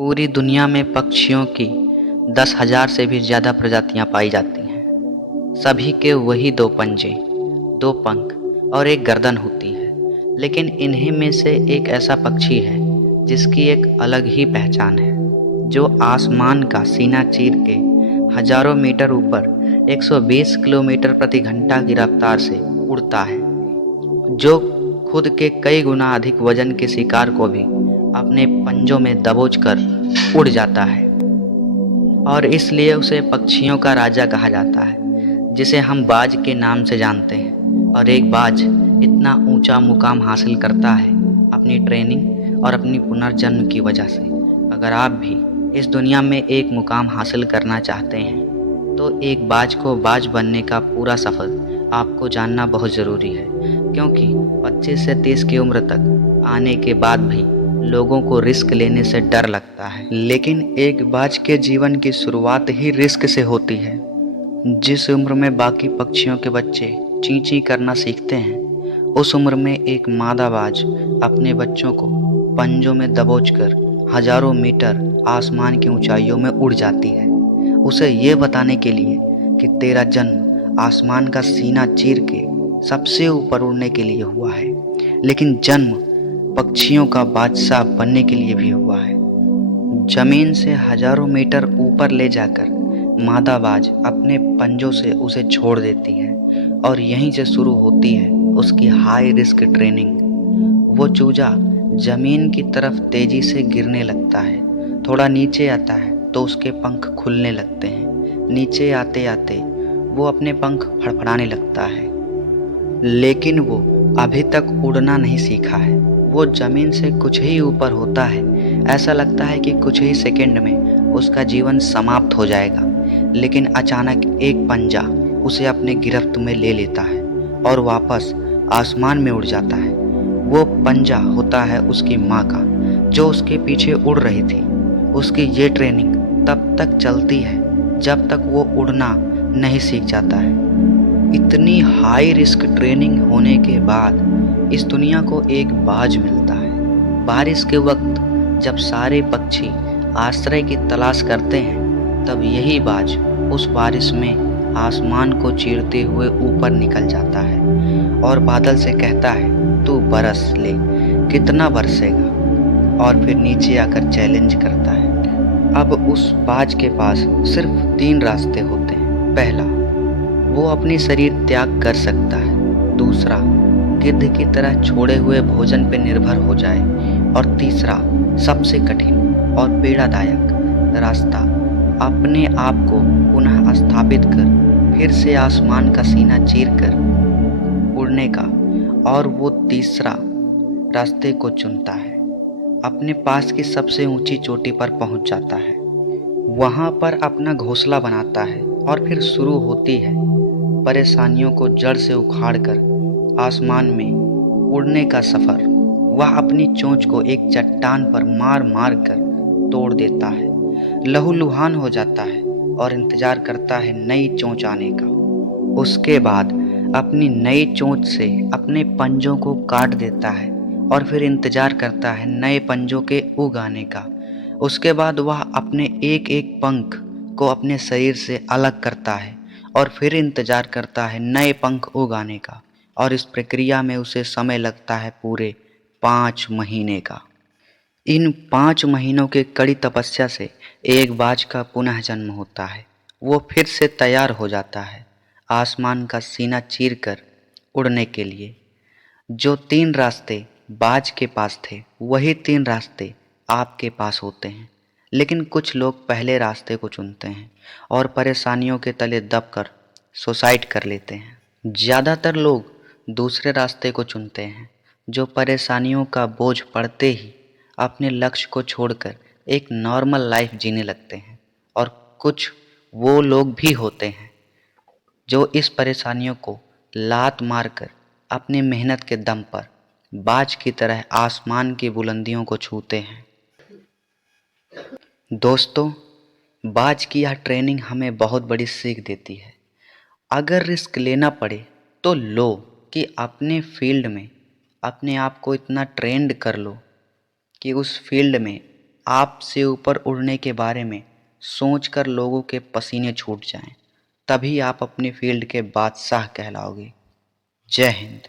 पूरी दुनिया में पक्षियों की 10,000 से भी ज़्यादा प्रजातियां पाई जाती हैं। सभी के वही दो पंजे, दो पंख और एक गर्दन होती है। लेकिन इन्हीं में से एक ऐसा पक्षी है जिसकी एक अलग ही पहचान है, जो आसमान का सीना चीर के हजारों मीटर ऊपर 120 किलोमीटर प्रति घंटा की रफ्तार से उड़ता है, जो खुद के कई गुना अधिक वजन के शिकार को भी अपने पंजों में दबोचकर उड़ जाता है। और इसलिए उसे पक्षियों का राजा कहा जाता है, जिसे हम बाज के नाम से जानते हैं। और एक बाज इतना ऊंचा मुकाम हासिल करता है अपनी ट्रेनिंग और अपनी पुनर्जन्म की वजह से। अगर आप भी इस दुनिया में एक मुकाम हासिल करना चाहते हैं, तो एक बाज को बाज बनने का पूरा सफ़र आपको जानना बहुत ज़रूरी है, क्योंकि 25 से 30 की उम्र तक आने के बाद भी लोगों को रिस्क लेने से डर लगता है। लेकिन एक बाज के जीवन की शुरुआत ही रिस्क से होती है। जिस उम्र में बाकी पक्षियों के बच्चे ची ची करना सीखते हैं, उस उम्र में एक मादा बाज अपने बच्चों को पंजों में दबोचकर हजारों मीटर आसमान की ऊंचाइयों में उड़ जाती है, उसे ये बताने के लिए कि तेरा जन्म आसमान का सीना चीर के सबसे ऊपर उड़ने के लिए हुआ है, लेकिन जन्म पक्षियों का बादशाह बनने के लिए भी हुआ है। जमीन से हजारों मीटर ऊपर ले जाकर मादा बाज अपने पंजों से उसे छोड़ देती है, और यहीं से शुरू होती है उसकी हाई रिस्क ट्रेनिंग। वो चूजा जमीन की तरफ तेजी से गिरने लगता है, थोड़ा नीचे आता है तो उसके पंख खुलने लगते हैं। नीचे आते आते वो अपने पंख फड़फड़ाने लगता है, लेकिन वो अभी तक उड़ना नहीं सीखा है। वो जमीन से कुछ ही ऊपर होता है, ऐसा लगता है कि कुछ ही सेकंड में उसका जीवन समाप्त हो जाएगा। लेकिन अचानक एक पंजा उसे अपने गिरफ्त में ले लेता है और वापस आसमान में उड़ जाता है। वो पंजा होता है उसकी माँ का, जो उसके पीछे उड़ रही थी। उसकी ये ट्रेनिंग तब तक चलती है जब तक वो उड़ना नहीं सीख जाता है। इतनी हाई रिस्क ट्रेनिंग होने के बाद इस दुनिया को एक बाज मिलता है। बारिश के वक्त जब सारे पक्षी आश्रय की तलाश करते हैं, तब यही बाज उस बारिश में आसमान को चीरते हुए ऊपर निकल जाता है और बादल से कहता है, तू बरस ले, कितना बरसेगा। और फिर नीचे आकर चैलेंज करता है। अब उस बाज के पास सिर्फ 3 रास्ते होते हैं। पहला, वो अपनी शरीर त्याग कर सकता है। दूसरा, गिद्ध की तरह छोड़े हुए भोजन पर निर्भर हो जाए। और तीसरा, सबसे कठिन और पीड़ादायक रास्ता, अपने आप को पुनः स्थापित कर फिर से आसमान का सीना चीरकर उड़ने का। और वो तीसरा रास्ते को चुनता है। अपने पास की सबसे ऊंची चोटी पर पहुंच जाता है, वहां पर अपना घोंसला बनाता है और फिर शुरू होती है परेशानियों को जड़ से उखाड़कर आसमान में उड़ने का सफर। वह अपनी चोंच को एक चट्टान पर मार मार कर तोड़ देता है, लहूलुहान हो जाता है और इंतजार करता है नई चोंच आने का। उसके बाद अपनी नई चोंच से अपने पंजों को काट देता है और फिर इंतजार करता है नए पंजों के उग आने का। उसके बाद वह अपने एक एक पंख को अपने शरीर से अलग करता है और फिर इंतजार करता है नए पंख उग आने का। और इस प्रक्रिया में उसे समय लगता है पूरे 5 महीने का। इन 5 महीनों के कड़ी तपस्या से एक बाज का पुनः जन्म होता है। वो फिर से तैयार हो जाता है आसमान का सीना चीरकर उड़ने के लिए। जो 3 रास्ते बाज के पास थे, वही 3 रास्ते आपके पास होते हैं। लेकिन कुछ लोग पहले रास्ते को चुनते हैं और परेशानियों के तले दबकर सुसाइड कर लेते हैं। ज़्यादातर लोग दूसरे रास्ते को चुनते हैं, जो परेशानियों का बोझ पड़ते ही अपने लक्ष्य को छोड़कर एक नॉर्मल लाइफ जीने लगते हैं। और कुछ वो लोग भी होते हैं जो इस परेशानियों को लात मारकर अपनी मेहनत के दम पर बाज की तरह आसमान की बुलंदियों को छूते हैं। दोस्तों, बाज की यह ट्रेनिंग हमें बहुत बड़ी सीख देती है। अगर रिस्क लेना पड़े तो लो, कि अपने फील्ड में अपने आप को इतना ट्रेंड कर लो कि उस फील्ड में आपसे ऊपर उड़ने के बारे में सोचकर लोगों के पसीने छूट जाएं, तभी आप अपनी फील्ड के बादशाह कहलाओगे। जय हिंद।